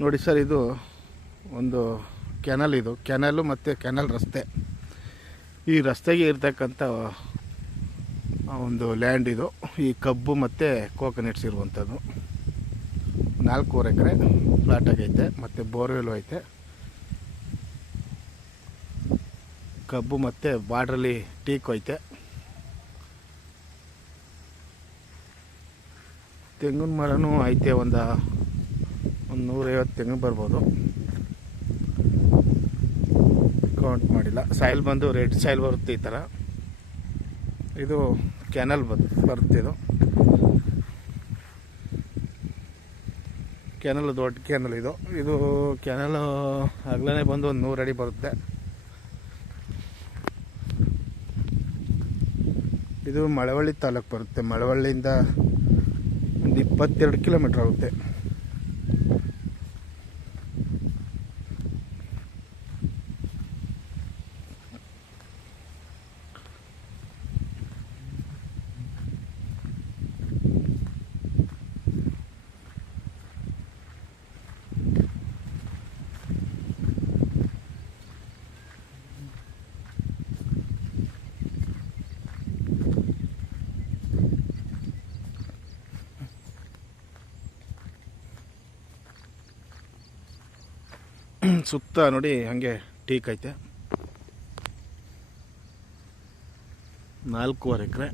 ನೋಡಿ ಸರ್, ಇದು ಒಂದು ಕೆನಲ್, ಇದು ಕೆನಲ್ಲು ಮತ್ತು ಕೆನಲ್ ರಸ್ತೆ. ಈ ರಸ್ತೆಗೆ ಇರ್ತಕ್ಕಂಥ ಒಂದು ಲ್ಯಾಂಡ್ ಇದು. ಈ ಕಬ್ಬು ಮತ್ತು ಕೋಕೋನಟ್ಸ್ ಇರುವಂಥದ್ದು. 4.5 ಎಕರೆ ಪ್ಲಾಟಾಗೈತೆ ಮತ್ತು ಬೋರ್ವೆಲ್ ಐತೆ. ಕಬ್ಬು ಮತ್ತು ಬಾರ್ಡ್ರಲ್ಲಿ ಟೀಕ್ ಐತೆ. ತೆಂಗಿನ ಮರನೂ ಐತೆ, ಒಂದು 150 ತೆಂಗು ಬರ್ಬೋದು, ಕೌಂಟ್ ಮಾಡಿಲ್ಲ. ಸಾಯಿಲ್ ಬಂದು ರೆಡ್ ಸಾಯಿಲ್ ಬರುತ್ತೆ ಈ ಥರ. ಇದು ಕ್ಯಾನಲ್ ಬರುತ್ತೆ. ಕ್ಯಾನಲ್ ದೊಡ್ಡ ಕ್ಯಾನಲ್ ಇದು. ಕ್ಯಾನಲ್ ಅಗಲನೇ ಬಂದು ಒಂದು 100 ಅಡಿ ಬರುತ್ತೆ. ಇದು ಮಳವಳ್ಳಿ ತಾಲೂಕು ಬರುತ್ತೆ. ಮಳವಳ್ಳಿಯಿಂದ ಒಂದು 22 ಕಿಲೋಮೀಟ್ರ್ ಆಗುತ್ತೆ. ಸುತ್ತ ನೋಡಿ ಹಾಗೆ ಟೀಕ್ ಐತೆ. 4.5 ಎಕರೆ.